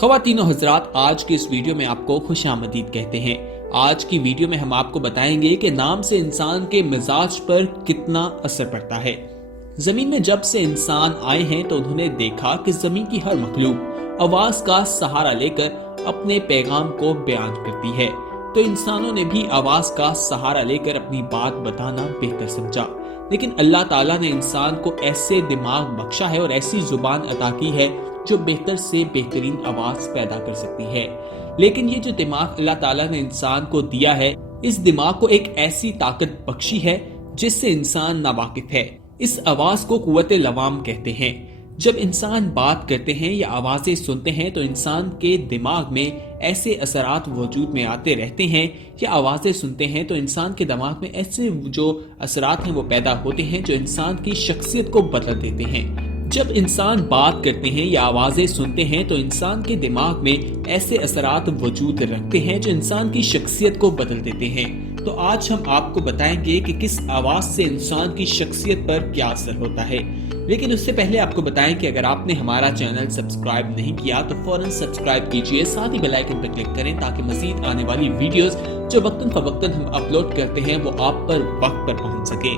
ख़वातीन और हज़रात, आज की इस वीडियो में आपको खुशामदीद कहते हैं। आज की वीडियो में हम आपको बताएंगे कि नाम से इंसान के मिजाज पर कितना असर पड़ता है। जमीन में जब से इंसान आए हैं तो उन्होंने देखा कि जमीन की हर मखलूक आवाज का सहारा लेकर अपने पैगाम को बयान करती है, तो इंसानों ने भी आवाज का सहारा लेकर अपनी बात बताना बेहतर समझा। लेकिन अल्लाह ताला ने इंसान को ऐसे दिमाग बख्शा है और ऐसी जुबान अता की है जो बेहतर से बेहतरीन आवाज पैदा कर सकती है। लेकिन ये जो दिमाग अल्लाह ताला ने इंसान को दिया है, इस दिमाग को एक ऐसी ताकत बख्शी है जिससे इंसान नावाकिफ है। इस आवाज को कुव्वत लवाम कहते हैं। जब इंसान बात करते हैं या आवाजें सुनते हैं तो इंसान के दिमाग में ऐसे असरात वजूद में आते रहते हैं, या आवाजें सुनते हैं तो इंसान के दिमाग में ऐसे जो असरात हैं वो पैदा होते हैं जो इंसान की शख्सियत को बदल देते हैं। जब इंसान बात करते हैं या आवाजें सुनते हैं तो इंसान के दिमाग में ऐसे असरात वजूद रखते हैं जो इंसान की शख्सियत को बदल देते हैं। तो आज हम आपको बताएंगे कि किस आवाज से इंसान की शख्सियत पर क्या असर होता है। लेकिन उससे पहले आपको बताएं कि अगर आपने हमारा चैनल सब्सक्राइब नहीं किया तो फौरन सब्सक्राइब कीजिए, साथ ही बेल आइकन पर क्लिक करें ताकि मजीद आने वाली वीडियोस जो वक्तन फवक्तन हम अपलोड करते हैं वो आप पर वक्त पर पहुंच सके।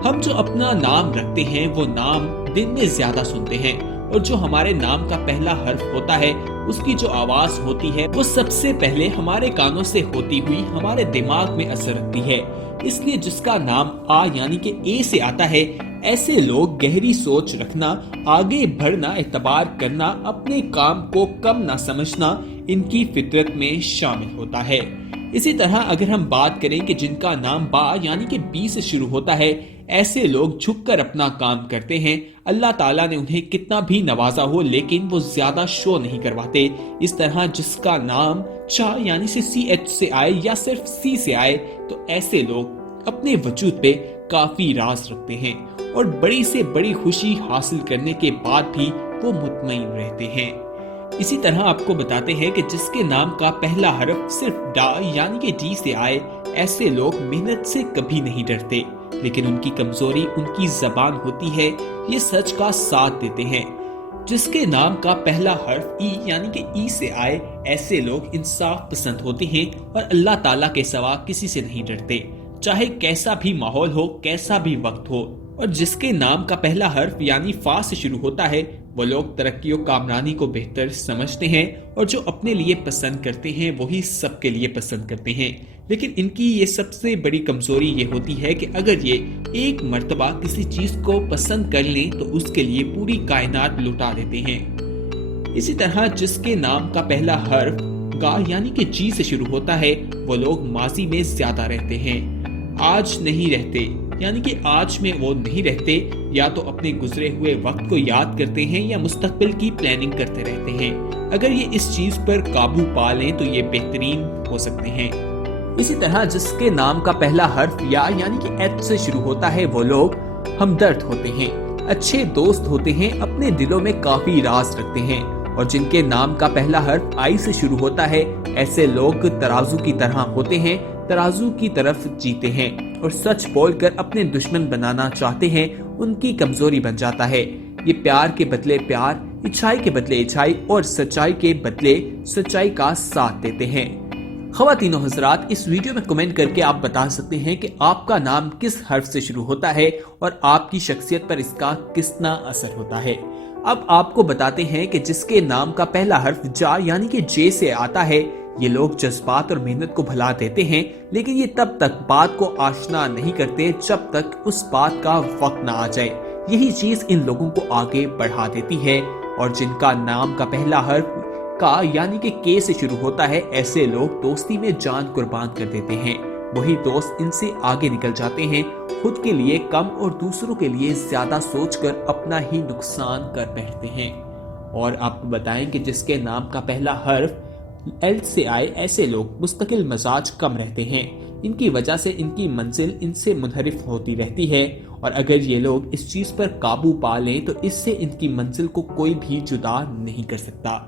हम जो अपना नाम रखते हैं वो नाम दिन में ज्यादा सुनते हैं, और जो हमारे नाम का पहला हर्फ होता है उसकी जो आवाज होती है वो सबसे पहले हमारे कानों से होती हुई हमारे दिमाग में असर रखती है। इसलिए जिसका नाम आ यानी कि ए से आता है, ऐसे लोग गहरी सोच रखना, आगे बढ़ना, एतबार करना, अपने काम को कम ना समझना इनकी फितरत में शामिल होता है। इसी तरह अगर हम बात करें कि जिनका नाम बा यानी कि बी से शुरू होता है, ऐसे लोग झुककर अपना काम करते हैं। अल्लाह ताला ने उन्हें कितना भी नवाजा हो लेकिन वो ज्यादा शो नहीं करवाते। इस तरह जिसका नाम चा यानी से CH से आए या सिर्फ C से आए, तो ऐसे लोग अपने वजूद पे काफी राज रखते हैं और बड़ी से बड़ी खुशी हासिल करने के बाद भी वो मुतमईन रहते हैं। इसी तरह आपको बताते हैं कि जिसके नाम का पहला हर्फ सिर्फ डा यानी कि डी से आए, ऐसे लोग मेहनत से कभी नहीं डरते, लेकिन उनकी कमजोरी उनकी जबान होती है, ये सच का साथ देते हैं। जिसके नाम का पहला हर्फ ई यानी कि ई से आए, ऐसे लोग इंसाफ पसंद होते हैं और अल्लाह ताला के सिवा किसी से नहीं डरते, चाहे कैसा भी माहौल हो, कैसा भी वक्त हो। और जिसके नाम का पहला हर्फ यानी फा से शुरू होता है, वो लोग तरक्की और कामरानी को बेहतर समझते हैं, और जो अपने लिए पसंद करते हैं वही सबके लिए पसंद करते हैं। लेकिन इनकी ये सबसे बड़ी कमजोरी ये होती है कि अगर ये एक मर्तबा किसी चीज को पसंद कर लें तो उसके लिए पूरी कायनात लुटा देते हैं। इसी तरह जिसके नाम का पहला हर्फ गा यानी कि जी से शुरू होता है, वो लोग माजी में ज्यादा रहते हैं, आज नहीं रहते यानी कि आज में वो नहीं रहते, या तो अपने गुजरे हुए वक्त को याद करते हैं या मुस्तकबिल की प्लानिंग करते रहते हैं। अगर ये इस चीज पर काबू पा लें तो ये बेहतरीन हो सकते हैं। इसी तरह जिसके नाम का पहला हर्फ या यानी कि एच से शुरू होता है, वो लोग हमदर्द होते हैं, अच्छे दोस्त होते हैं, अपने दिलों में काफी राज रखते हैं। और जिनके नाम का पहला हर्फ आई से शुरू होता है, ऐसे लोग तराजू की तरह होते हैं, तराजू की तरफ जीते हैं और सच बोलकर अपने दुश्मन बनाना चाहते हैं, उनकी कमजोरी बन जाता है। ये प्यार के बदले प्यार, इच्छाई के बदले इच्छाई और सच्चाई के बदले सच्चाई का साथ देते हैं। ख़वातीन और हज़रात, इस वीडियो में कमेंट करके आप बता सकते हैं कि आपका नाम किस हर्फ से शुरू होता है और आपकी शख्सियत पर इसका कितना असर होता है। अब आपको बताते हैं कि जिसके नाम का पहला हर्फ जा यानी कि जे से आता है, ये लोग जज्बात और मेहनत को भुला देते हैं, लेकिन ये तब तक बात को आशना नहीं करते जब तक उस बात का वक्त ना आ जाए। यही चीज इन लोगों को आगे बढ़ा देती है। और जिनका नाम का पहला हर्फ का यानी कि के से शुरू होता है, ऐसे लोग दोस्ती में जान कुर्बान कर देते हैं। वही दोस्त इनसे आगे निकल जाते हैं, खुद के लिए कम और दूसरों के लिए ज्यादा सोचकर अपना ही नुकसान कर बैठते हैं। और आपको बताएं कि जिसके नाम का पहला हर्फ एल से आए, ऐसे लोग मुस्तकिल मजाज कम रहते हैं, इनकी वजह से इनकी मंजिल इनसे मुनहरिफ होती रहती है। और अगर ये लोग इस चीज पर काबू पा लें तो इससे इनकी मंजिल को कोई भी जुदा नहीं कर सकता।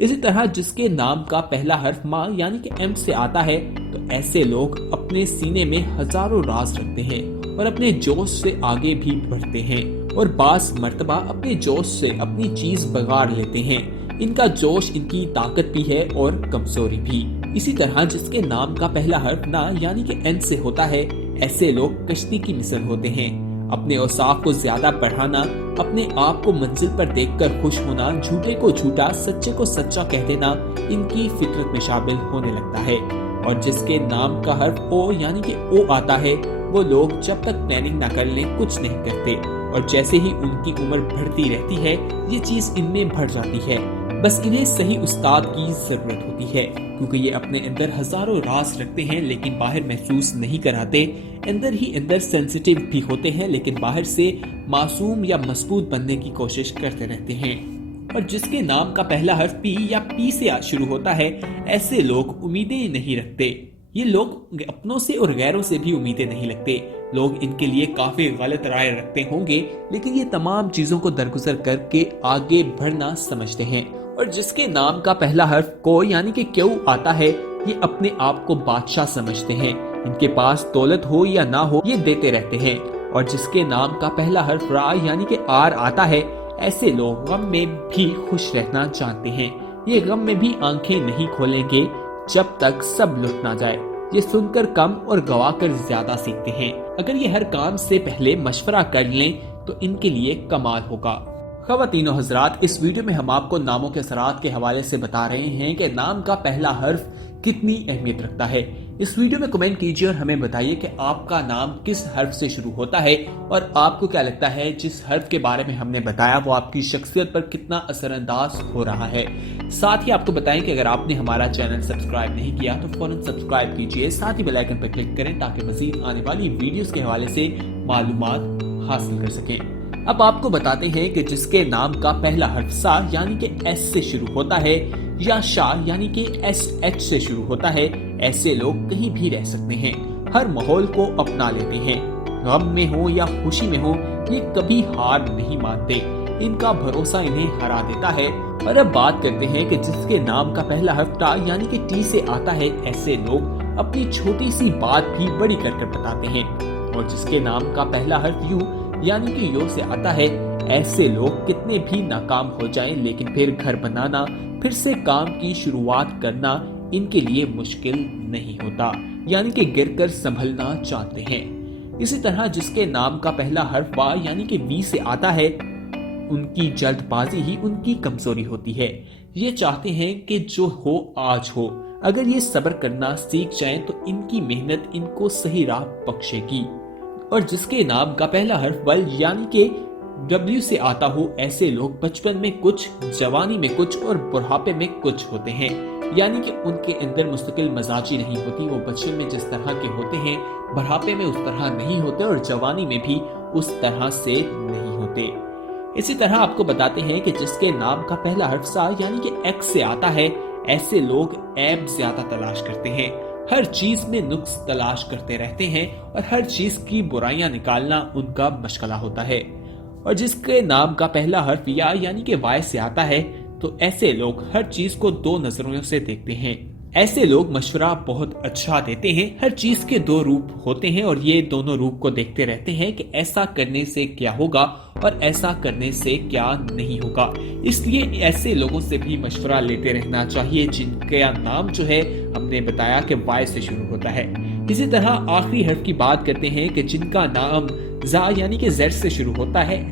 इसी तरह जिसके नाम का पहला हर्फ माँ यानी कि एम से आता है, तो ऐसे लोग अपने सीने में हजारों राज रखते हैं और अपने जोश से आगे भी बढ़ते हैं, और बास मर्तबा अपने जोश से अपनी चीज बगाड़ लेते हैं। इनका जोश इनकी ताकत भी है और कमजोरी भी। इसी तरह जिसके नाम का पहला हर्फ ना यानी कि एन से होता है, ऐसे लोग कश्ती की मिसल होते हैं। अपने औसाफ को ज्यादा बढ़ाना, अपने आप को मंजिल पर देखकर खुश होना, झूठे को झूठा सच्चे को सच्चा कह देना इनकी फितरत में शामिल होने लगता है। और जिसके नाम का हर्फ ओ यानी कि ओ आता है, वो लोग जब तक प्लानिंग ना कर लें कुछ नहीं करते, और जैसे ही उनकी उम्र बढ़ती रहती है ये चीज इनमें बढ़ जाती है। बस इन्हें सही उस्ताद की जरूरत होती है, क्योंकि ये अपने अंदर हजारों राज रखते हैं लेकिन बाहर महसूस नहीं कराते। अंदर ही अंदर सेंसिटिव भी होते हैं लेकिन बाहर से मासूम या मजबूत बनने की कोशिश करते रहते हैं। और जिसके नाम का पहला हर्फ पी या पी से शुरू होता है, ऐसे लोग उम्मीदें नहीं रखते। ये लोग अपनों से और गैरों से भी उम्मीदें नहीं रखते। लोग इनके लिए काफी गलत राय रखते होंगे, लेकिन ये तमाम चीजों को दरगुजर करके आगे बढ़ना समझते हैं। और जिसके नाम का पहला हर्फ को यानी कि क्यू आता है, ये अपने आप को बादशाह समझते हैं। इनके पास दौलत हो या ना हो ये देते रहते हैं। और जिसके नाम का पहला हर्फ रा यानी कि आर आता है, ऐसे लोग गम में भी खुश रहना जानते हैं। ये गम में भी आंखें नहीं खोलेंगे जब तक सब लुट ना जाए। ये सुनकर कम और गवाकर ज्यादा सीखते हैं। अगर ये हर काम से पहले मशवरा कर लें तो इनके लिए कमाल होगा। ख़वातीन और हज़रात, इस वीडियो में हम आपको नामों के असरात के हवाले से बता रहे हैं कि नाम का पहला हर्फ कितनी अहमियत रखता है। इस वीडियो में कमेंट कीजिए और हमें बताइए कि आपका नाम किस हर्फ से शुरू होता है और आपको क्या लगता है जिस हर्फ के बारे में हमने बताया वो आपकी शख्सियत पर कितना असरअंदाज हो रहा है। साथ ही आपको बताएं कि अगर आपने हमारा चैनल सब्सक्राइब नहीं किया तो फौरन सब्सक्राइब कीजिए, साथ ही बेल आइकन पर क्लिक करें ताकि मजीद आने वाली वीडियोस के हवाले से मालूमात हासिल कर सकें। अब आपको बताते हैं कि जिसके नाम का पहला हर्फ सा यानी कि एस से शुरू होता है या शाह यानी कि SH से शुरू होता है, ऐसे लोग कहीं भी रह सकते हैं, हर माहौल को अपना लेते हैं। गम में हो या खुशी में हो ये कभी हार नहीं मानते, इनका भरोसा इन्हें हरा देता है। और अब बात करते हैं कि जिसके नाम का पहला हर्फ टा यानी कि टी से आता है, ऐसे लोग अपनी छोटी सी बात भी बड़ी कर बताते हैं। और जिसके नाम का पहला हर्फ यू यानी कि यो से आता है, ऐसे लोग कितने भी नाकाम हो जाएं लेकिन फिर घर बनाना, फिर से काम की शुरुआत करना इनके लिए मुश्किल नहीं होता, यानी कि गिरकर संभलना चाहते हैं। इसी तरह जिसके नाम का पहला हर्फ वा यानी कि वी से आता है, उनकी जल्दबाजी ही उनकी कमजोरी होती है। ये चाहते हैं कि जो हो आज हो। अगर ये सब्र करना सीख जाएं तो इनकी मेहनत इनको सही राह बख्शेगी। और जिसके नाम का पहला हर्फ वल यानी कि W से आता हो, ऐसे लोग बचपन में कुछ, जवानी में कुछ और बुढ़ापे में कुछ होते हैं, यानी कि उनके अंदर मुस्तकिल मजाजी नहीं होती। वो बचपन में जिस तरह के होते हैं बुढ़ापे में उस तरह नहीं होते और जवानी में भी उस तरह से नहीं होते। इसी तरह आपको बताते हैं कि जिसके नाम का पहला हर्फ सा यानी कि X से आता है, ऐसे लोग ऐब ज्यादा तलाश करते हैं, हर चीज में नुक्स तलाश करते रहते हैं और हर चीज की बुराइयां निकालना उनका मशगला होता है। और जिसके नाम का पहला हर्फ या यानी कि वाई से आता है, तो ऐसे लोग हर चीज को दो नजरों से देखते हैं। ऐसे लोग मशवरा बहुत अच्छा देते हैं, हर चीज के दो रूप होते हैं और ये दोनों रूप को देखते रहते हैं कि ऐसा करने से क्या होगा और ऐसा करने से क्या नहीं होगा। इसलिए ऐसे लोगों से भी मशवरा लेते रहना चाहिए जिनका नाम जो है हमने बताया कि वाई से शुरू होता है। इसी तरह आखिरी हर्फ की बात करते हैं कि जिनका नाम जा यानी कि Z से शुरू होता है,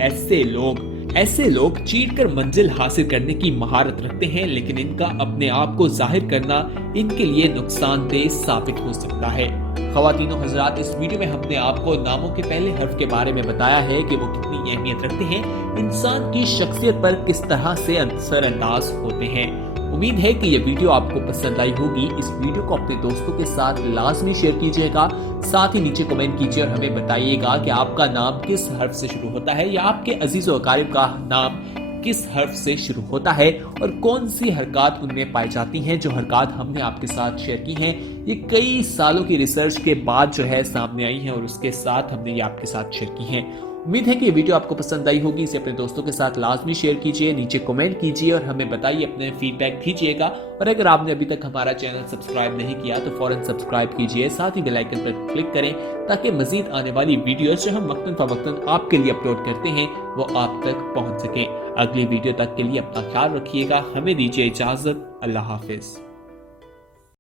ऐसे लोग चीट कर मंजिल हासिल करने की महारत रखते हैं, लेकिन इनका अपने आप को जाहिर करना इनके लिए नुकसानदेह साबित हो सकता है। ख़वातीनो हज़रात, इस वीडियो में हमने आपको नामों के पहले हर्फ के बारे में बताया है कि वो कितनी अहमियत रखते हैं, इंसान की शख्सियत पर किस तरह से असरअंदाज होते हैं। उम्मीद है कि ये वीडियो आपको पसंद आई होगी। इस वीडियो को अपने दोस्तों के साथ लाजमी शेयर कीजिएगा, साथ ही नीचे कमेंट कीजिए और हमें बताइएगा कि आपका नाम किस हर्फ से शुरू होता है या आपके अजीज व अकारिब का नाम किस हर्फ से शुरू होता है और कौन सी हरकत उनमें पाई जाती हैं जो हरकत हमने आपके साथ शेयर की हैं। ये कई सालों की रिसर्च के बाद जो है सामने आई हैं और उसके साथ हमने ये आपके साथ शेयर की हैं। उम्मीद है कि ये वीडियो आपको पसंद आई होगी। इसे अपने दोस्तों के साथ लाजमी शेयर कीजिए, नीचे कमेंट कीजिए और हमें बताइए, अपने फीडबैक दीजिएगा। और अगर आपने अभी तक हमारा चैनल सब्सक्राइब नहीं किया तो फौरन सब्सक्राइब कीजिए, साथ ही बेल आइकन पर क्लिक करें ताकि मजीद आने वाली वीडियोस जो हम वक्तन फवक्तन आपके लिए अपलोड करते हैं वो आप तक पहुंच सके। अगली वीडियो तक के लिए अपना ख्याल रखिएगा। हमें दीजिए इजाजत। अल्लाह हाफिज।